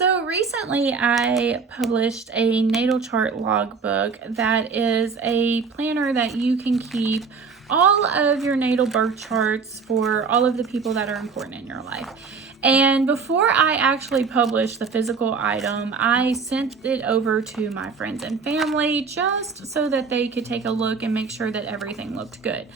So recently I published a natal chart logbook that is a planner that you can keep all of your natal birth charts for all of the people that are important in your life. And before I actually published the physical item, I sent it over to my friends and family just so that they could take a look and make sure that everything looked good.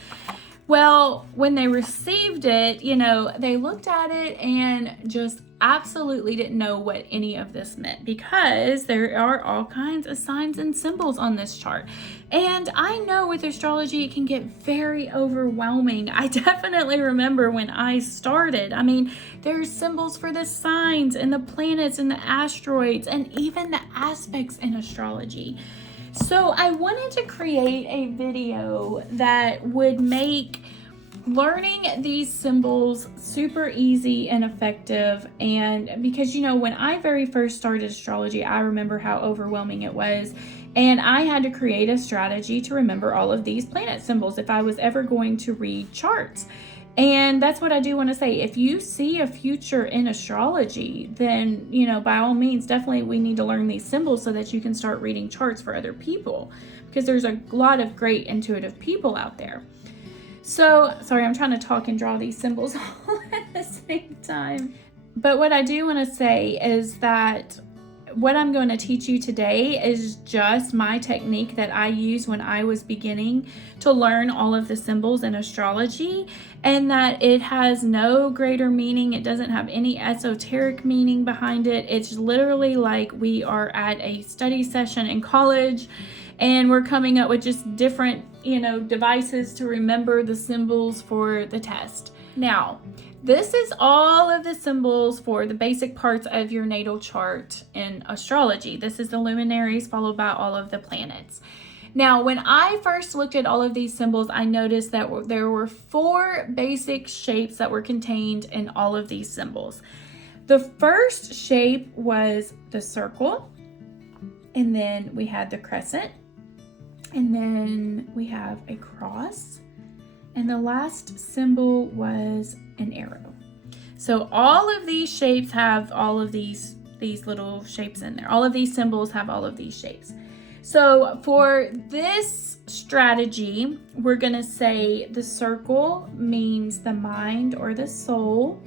Well, when they received it, they looked at it and just absolutely didn't know what any of this meant, because there are all kinds of signs and symbols on this chart. And I know with astrology, it can get very overwhelming. I definitely remember when I started, there's symbols for the signs and the planets and the asteroids and even the aspects in astrology. So I wanted to create a video that would make learning these symbols super easy and effective. And because, when I very first started astrology, I remember how overwhelming it was. And I had to create a strategy to remember all of these planet symbols if I was ever going to read charts. And that's what I do want to say. If you see a future in astrology, then, by all means, definitely we need to learn these symbols so that you can start reading charts for other people, because there's a lot of great intuitive people out there. So, sorry, I'm trying to talk and draw these symbols all at the same time. But what I do want to say is that what I'm going to teach you today is just my technique that I used when I was beginning to learn all of the symbols in astrology, and that it has no greater meaning. It doesn't have any esoteric meaning behind it. It's literally like we are at a study session in college and we're coming up with just different, devices to remember the symbols for the test. Now, this is all of the symbols for the basic parts of your natal chart in astrology. This is the luminaries followed by all of the planets. Now, when I first looked at all of these symbols, I noticed that there were 4 basic shapes that were contained in all of these symbols. The first shape was the circle, and then we had the crescent, and then we have a cross, and the last symbol was an arrow. So all of these shapes have all of these little shapes in there. All of these symbols have all of these shapes. So for this strategy, we're going to say the circle means the mind or the soul.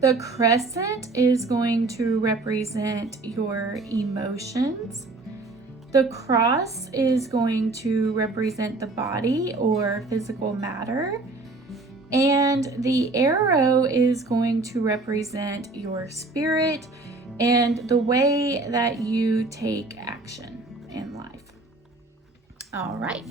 The crescent is going to represent your emotions. The cross is going to represent the body or physical matter. And the arrow is going to represent your spirit and the way that you take action in life. All right.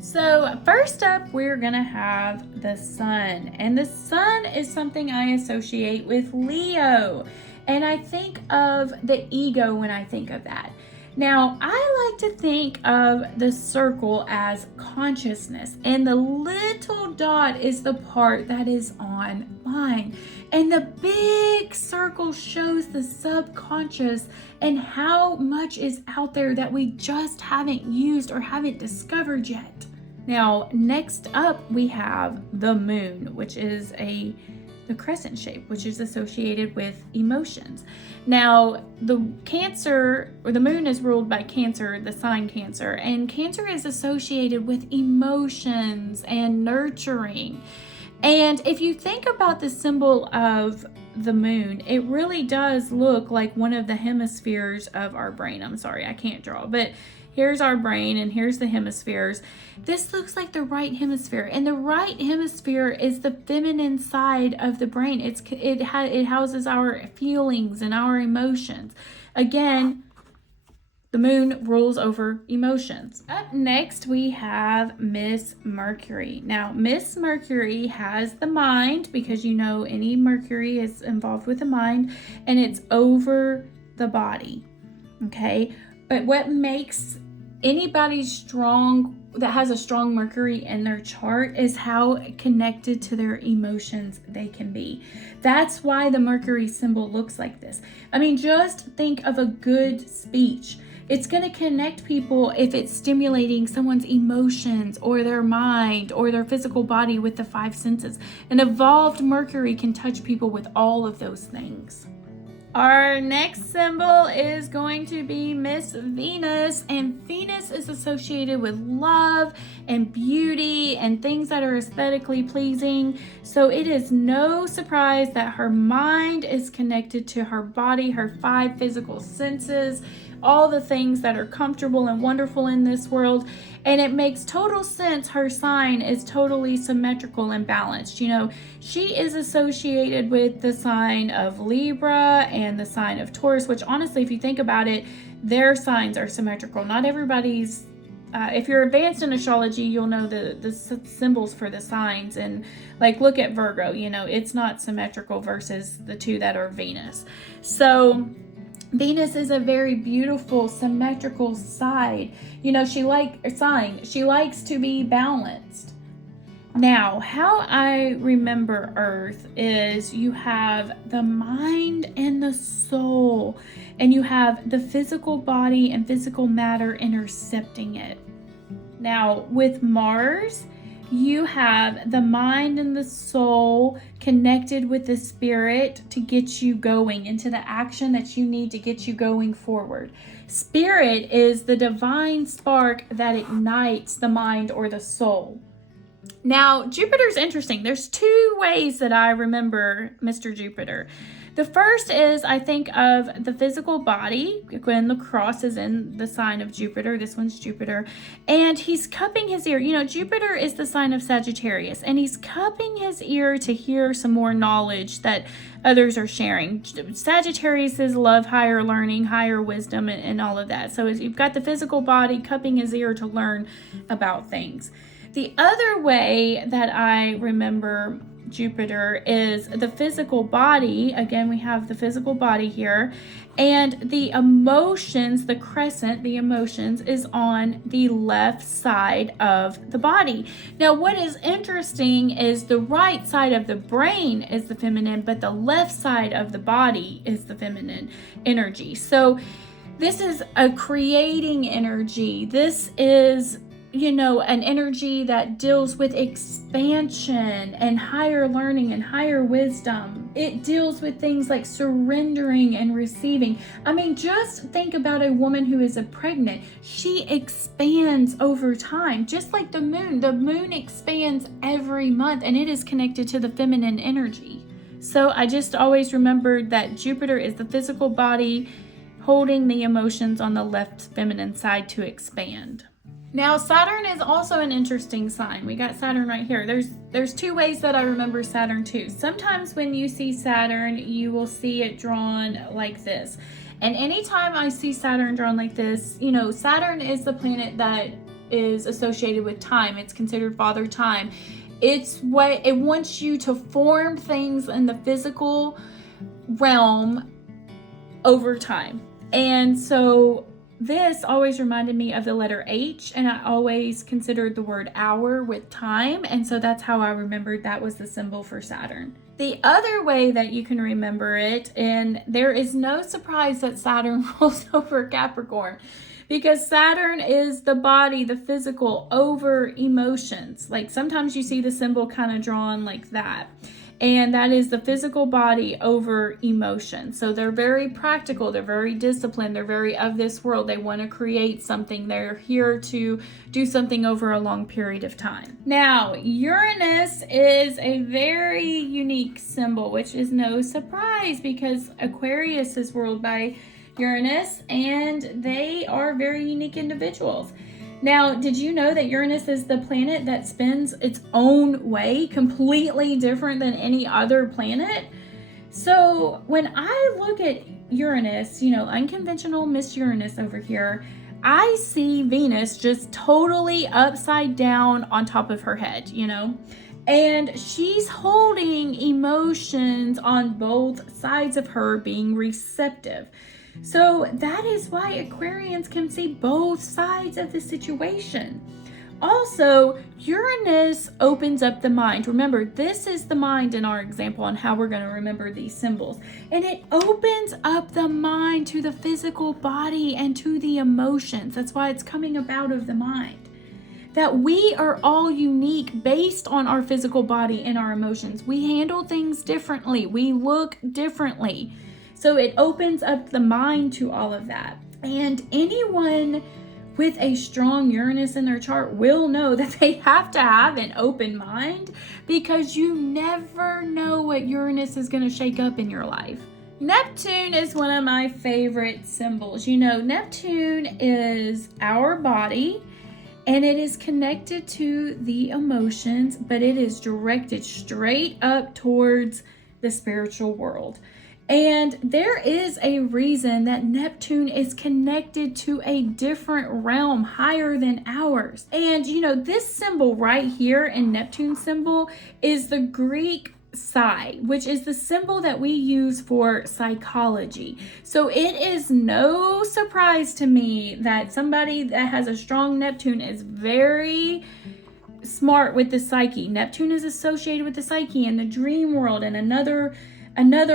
So first up, we're going to have the sun. And the sun is something I associate with Leo. And I think of the ego when I think of that. Now, I like to think of the circle as consciousness, and the little dot is the part that is online. And the big circle shows the subconscious and how much is out there that we just haven't used or haven't discovered yet. Now, next up, we have the moon, which is the crescent shape, which is associated with emotions. Now, the Cancer, or the moon, is ruled by Cancer, the sign Cancer, and Cancer is associated with emotions and nurturing. And if you think about the symbol of the moon, it really does look like one of the hemispheres of our brain. I'm sorry, I can't draw, but here's our brain and here's the hemispheres. This looks like the right hemisphere, and the right hemisphere is the feminine side of the brain. It houses our feelings and our emotions. Again, the moon rules over emotions. Up next, we have Miss Mercury. Now, Miss Mercury has the mind, because any Mercury is involved with the mind, and it's over the body. Okay, but what makes anybody strong that has a strong Mercury in their chart is how connected to their emotions they can be. That's why the Mercury symbol looks like this. Just think of a good speech. It's going to connect people if it's stimulating someone's emotions or their mind or their physical body with the 5 senses. An evolved Mercury can touch people with all of those things. Our next symbol is going to be Miss Venus, and Venus is associated with love and beauty and things that are aesthetically pleasing. So it is no surprise that her mind is connected to her body, her 5 physical senses, all the things that are comfortable and wonderful in this world. And it makes total sense. Her sign is totally symmetrical and balanced. You know, she is associated with the sign of Libra and the sign of Taurus, which honestly, if you think about it, their signs are symmetrical. Not everybody's, if you're advanced in astrology, you'll know the symbols for the signs. And like, look at Virgo, you know, it's not symmetrical versus the 2 that are Venus. So Venus is a very beautiful, symmetrical sign. You know, she likes to be balanced. Now, how I remember Earth is you have the mind and the soul, and you have the physical body and physical matter intercepting it. Now, with Mars, you have the mind and the soul connected with the spirit to get you going into the action that you need to get you going forward. Spirit is the divine spark that ignites the mind or the soul. Now, Jupiter's interesting. There's 2 ways that I remember Mr. Jupiter. The first is I think of the physical body when the cross is in the sign of Jupiter. This one's Jupiter. And he's cupping his ear. You know, Jupiter is the sign of Sagittarius. And he's cupping his ear to hear some more knowledge that others are sharing. Sagittarius love higher learning, higher wisdom, and all of that. So you've got the physical body cupping his ear to learn about things. The other way that I remember Jupiter is the physical body. Again, we have the physical body here, and the emotions, the crescent, the emotions is on the left side of the body. Now, what is interesting is the right side of the brain is the feminine, but the left side of the body is the feminine energy. So this is a creating energy. This is, you know, an energy that deals with expansion and higher learning and higher wisdom. It deals with things like surrendering and receiving. I mean, just think about a woman who is pregnant. She expands over time, just like the moon. The moon expands every month, and it is connected to the feminine energy. So I just always remembered that Jupiter is the physical body holding the emotions on the left feminine side to expand. Now, Saturn is also an interesting sign. We got Saturn right here. There's 2 ways that I remember Saturn too. Sometimes when you see Saturn, you will see it drawn like this. And anytime I see Saturn drawn like this, you know, Saturn is the planet that is associated with time. It's considered Father Time. It's what it wants you to form things in the physical realm over time. And so this always reminded me of the letter H, and I always considered the word hour with time, and so that's how I remembered that was the symbol for Saturn. The other way that you can remember it, and there is no surprise that Saturn rolls over Capricorn, because Saturn is the body, the physical, over emotions. Like sometimes you see the symbol kind of drawn like that. And that is the physical body over emotion. So they're very practical. They're very disciplined. They're very of this world. They want to create something. They're here to do something over a long period of time. Now, Uranus is a very unique symbol, which is no surprise because Aquarius is ruled by Uranus, and they are very unique individuals. Now, did you know that Uranus is the planet that spins its own way, completely different than any other planet? So when I look at Uranus, you know, unconventional Miss Uranus over here, I see Venus just totally upside down on top of her head, you know? And she's holding emotions on both sides of her, being receptive. So that is why Aquarians can see both sides of the situation. Also, Uranus opens up the mind. Remember, this is the mind in our example on how we're going to remember these symbols. And it opens up the mind to the physical body and to the emotions. That's why it's coming about of the mind. That we are all unique based on our physical body and our emotions. We handle things differently. We look differently. So it opens up the mind to all of that. And anyone with a strong Uranus in their chart will know that they have to have an open mind, because you never know what Uranus is going to shake up in your life. Neptune is one of my favorite symbols. You know, Neptune is our body, and it is connected to the emotions, but it is directed straight up towards the spiritual world. And there is a reason that Neptune is connected to a different realm higher than ours. And you know, this symbol right here in Neptune symbol is the Greek psi, which is the symbol that we use for psychology. So it is no surprise to me that somebody that has a strong Neptune is very smart with the psyche. Neptune is associated with the psyche and the dream world and another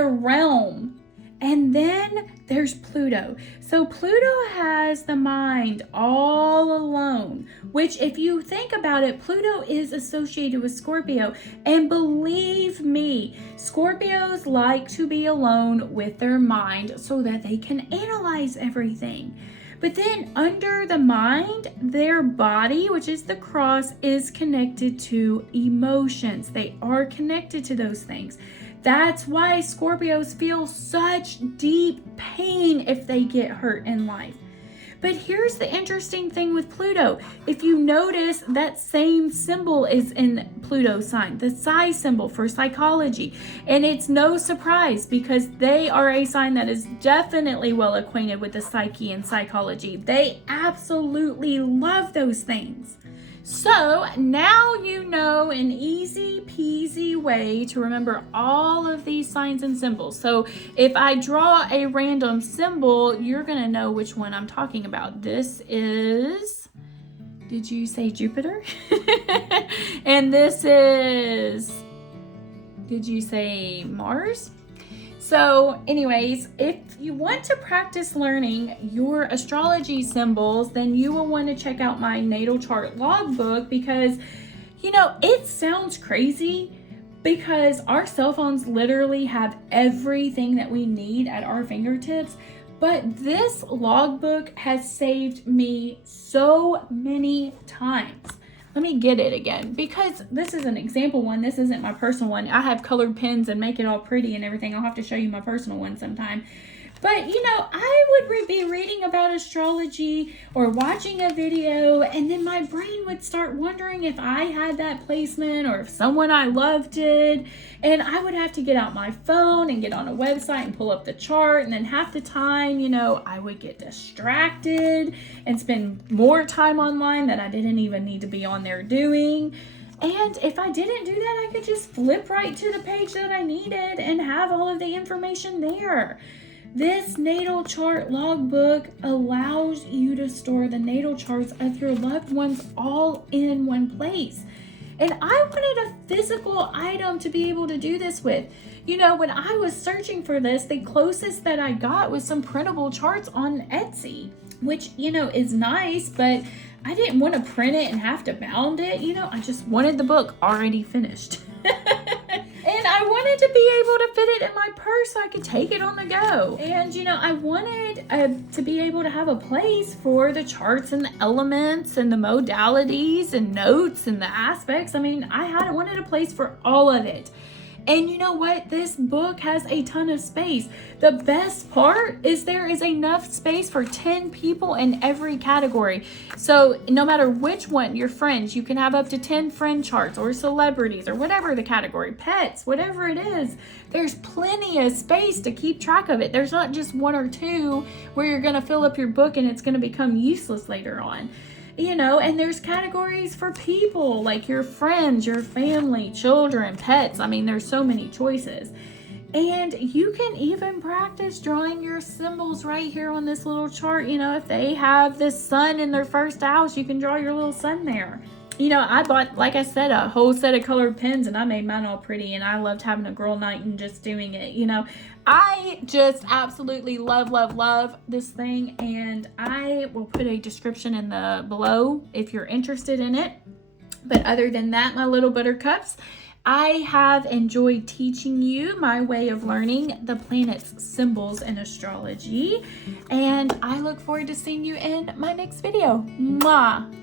realm. And then there's Pluto. So Pluto has the mind all alone, which if you think about it, Pluto is associated with Scorpio. And believe me, Scorpios like to be alone with their mind so that they can analyze everything. But then under the mind, their body, which is the cross, is connected to emotions. They are connected to those things. That's why Scorpios feel such deep pain if they get hurt in life. But here's the interesting thing with Pluto. If you notice, that same symbol is in Pluto's sign, the psi symbol for psychology. And it's no surprise because they are a sign that is definitely well acquainted with the psyche and psychology. They absolutely love those things. So now you know an easy peasy way to remember all of these signs and symbols. So if I draw a random symbol, you're going to know which one I'm talking about. This is, did you say Jupiter? And this is, did you say Mars? So anyways, if you want to practice learning your astrology symbols, then you will want to check out my natal chart logbook, because, you know, it sounds crazy because our cell phones literally have everything that we need at our fingertips. But this logbook has saved me so many times. Let me get it again, because this is an example one. This isn't my personal one. I have colored pens and make it all pretty and everything. I'll have to show you my personal one sometime. But, you know, I would be reading about astrology or watching a video, and then my brain would start wondering if I had that placement or if someone I loved did. And I would have to get out my phone and get on a website and pull up the chart. And then half the time, you know, I would get distracted and spend more time online that I didn't even need to be on there doing. And if I didn't do that, I could just flip right to the page that I needed and have all of the information there. This natal chart logbook allows you to store the natal charts of your loved ones all in one place. And I wanted a physical item to be able to do this with. You know, when I was searching for this, the closest that I got was some printable charts on Etsy, which, you know, is nice, but I didn't want to print it and have to bound it. You know, I just wanted the book already finished. And I wanted to be able to fit it in my purse so I could take it on the go. And, you know, I wanted to be able to have a place for the charts and the elements and the modalities and notes and the aspects. I mean, I wanted a place for all of it. And you know what? This book has a ton of space. The best part is there is enough space for 10 people in every category. So no matter which one, your friends, you can have up to 10 friend charts or celebrities or whatever the category, pets, whatever it is. There's plenty of space to keep track of it. There's not just one or two where you're going to fill up your book and it's going to become useless later on. You know, and there's categories for people, like your friends, your family, children, pets. I mean, there's so many choices. And you can even practice drawing your symbols right here on this little chart. You know, if they have this sun in their first house, you can draw your little sun there. You know, I bought, like I said, a whole set of colored pens, and I made mine all pretty, and I loved having a girl night and just doing it. You know, I just absolutely love this thing, and I will put a description in the below if you're interested in it. But other than that, my little buttercups, I have enjoyed teaching you my way of learning the planets' symbols in astrology, and I look forward to seeing you in my next video. Mwah!